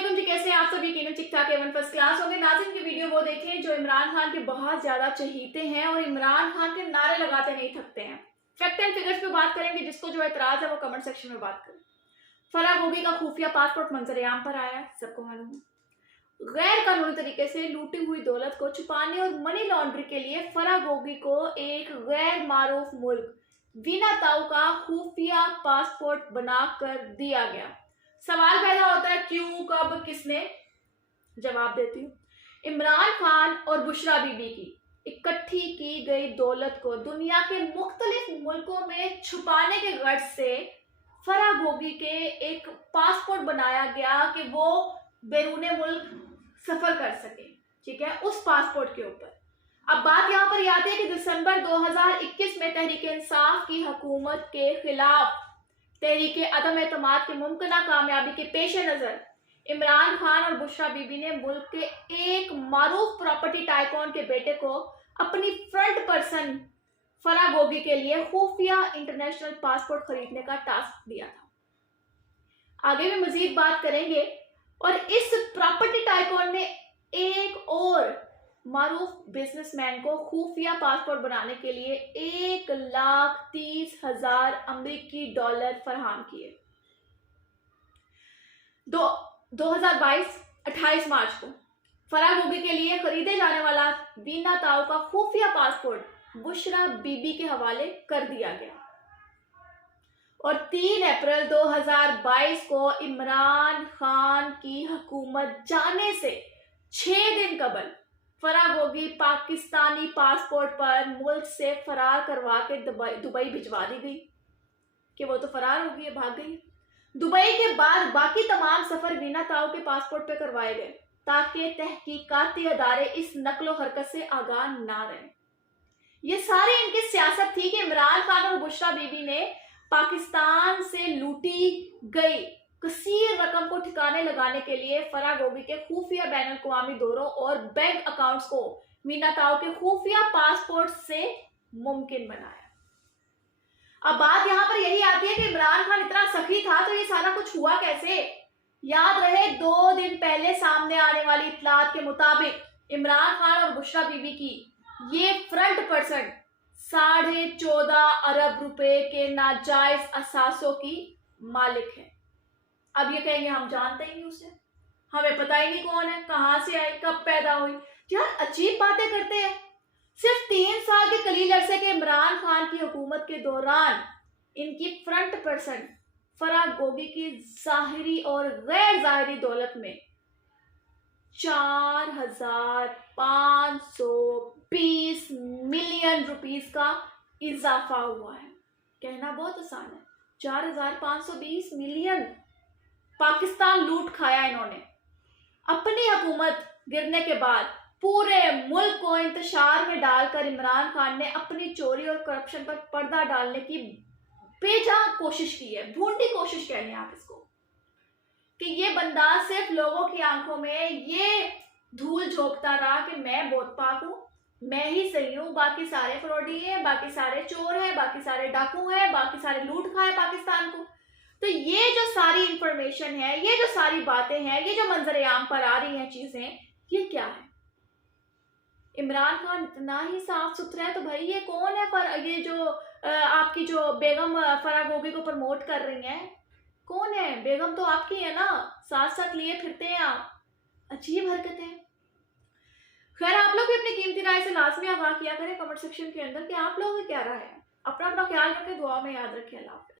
अस्सलाम जी, कैसे हैं आप सब? यकीनन ठीक ठाक एवन फर्स्ट क्लास होंगे। नाज़रीन की वीडियो वो देखें जो इमरान खान के बहुत ज्यादा चहीते हैं और इमरान खान के नारे लगाते नहीं थकते हैं। फैक्ट एंड फिगर्स पे बात करेंगे, जिसको जो एतराज है वो कमेंट सेक्शन में बात करें। फराह गोगी का खुफिया पासपोर्ट मंजरेआम पर आया, सबको मालूम है। गैर कानूनी तरीके से लूटी हुई दौलत को छुपाने और मनी लॉन्ड्री के लिए फराह गोगी को एक गैर मारूफ मुल्क वीना ताऊ का खुफिया पासपोर्ट बनाकर दिया गया। सवाल पैदा होता है क्यों, कब, किसने? जवाब देती हूँ। इमरान खान और बुशरा बीबी की इकट्ठी की गई दौलत को दुनिया के मुख्तलिफ मुल्कों में छुपाने के गर्ज से फराह गोगी के एक पासपोर्ट बनाया गया कि वो बैरूने मुल्क सफर कर सके। ठीक है, उस पासपोर्ट के ऊपर अब बात यहाँ पर आती है कि दिसंबर 2021 में तहरीक इंसाफ की हुकूमत के खिलाफ तहरीक अदम एतमाद की मुमकिना कामयाबी के पेश नज़र इमरान खान और बुशरा बीबी ने मुल्क के एक मारूफ प्रॉपर्टी टाइकॉन के बेटे को अपनी फ्रंट पर्सन फराह गोगी के लिए खुफिया इंटरनेशनल पासपोर्ट खरीदने का टास्क दिया था। आगे भी मजीद बात करेंगे। और इस प्रॉपर्टी टाइकॉन ने एक और मारूफ बिजनेसमैन को खुफिया पासपोर्ट बनाने के लिए 1,30,000 अमेरिकी डॉलर फराहम किए। 2022 28 मार्च को फराह गोगी के लिए खरीदे जाने वाला वीना ताऊ का खुफिया पासपोर्ट बुशरा बीबी के हवाले कर दिया गया और 3 अप्रैल 2022 को इमरान खान की हुकूमत जाने से 6 दिन कबल फराह गोगी पाकिस्तानी पासपोर्ट पर मुल्क से फरार करवा के दुबई भिजवा दी गई कि वो तो फरार हो गई है, भाग गई। दुबई के बाद बाकी तमाम सफर वीना ताऊ के पासपोर्ट पे करवाए गए ताकि तहकीकाती अदारे इस नकलो हरकत से आगाह ना रहे। ये सारी इनकी सियासत थी कि इमरान खान और बुशरा बीबी ने पाकिस्तान से लूटी गई कसीर रकम को ठिकाने लगाने के लिए फराह गोगी के खुफिया बैन अल-अक़वामी दौरों और बैंक अकाउंट्स को वीना ताऊ के खुफिया पासपोर्ट से मुमकिन बनाया। अब बात यहाँ पर यही आती है कि इमरान खान इतना सखी था तो ये सारा कुछ हुआ कैसे? याद रहे 2 दिन पहले सामने आने वाली इत्तलात के मुताबिक इमरान खान और बुशरा बीबी की ये फ्रंट पर्सन 14.5 अरब रुपए के नाजायज असासों की मालिक है। अब ये कहेंगे हम जानते ही नहीं उसे, हमें पता ही नहीं कौन है, कहां से आई, कब पैदा हुई। यार अजीब बातें करते हैं। सिर्फ 3 साल के कलील अरसे के इमरान खान की हुकूमत के दौरान इनकी फ्रंट पर्सन फराह गोगी की जाहिरी और गैर जाहिरी दौलत में 4,520 मिलियन रुपीस का इजाफा हुआ है। कहना बहुत आसान है, 4,520 मिलियन पाकिस्तान लूट खाया इन्होंने। अपनी हुकूमत गिरने के बाद पूरे मुल्क को इंतशार में डालकर इमरान खान ने अपनी चोरी और करप्शन पर पर्दा डालने की बेजा कोशिश की है, भूंडी कोशिश कह लें आप इसको, कि ये बंदा सिर्फ लोगों की आंखों में ये धूल झोंकता रहा कि मैं बहुत पाक हूं, मैं ही सही हूं, बाकी सारे फ्रॉडी हैं, बाकी सारे चोर हैं, बाकी सारे डाकू हैं, बाकी सारे लूट खाए पाकिस्तान को। तो ये जो सारी इंफॉर्मेशन है, ये जो सारी बातें हैं, ये जो मंजरेआम पर आ रही हैं चीजें, ये क्या है? इमरान खान इतना ही साफ सुथरा है तो भाई ये कौन है? पर ये जो आपकी जो बेगम फराह गोगी को प्रमोट कर रही हैं, कौन है? बेगम तो आपकी है ना, साथ साथ लिए फिरते हैं आप। अजीब हरकतें। खैर, आप लोग भी अपनी कीमती राय से लाजमी आगाह किया करें कमेंट सेक्शन के अंदर कि आप लोगों की क्या राय है। अपना ख्याल रखें, दुआ में याद रखें। अल्लाह हाफ़िज़।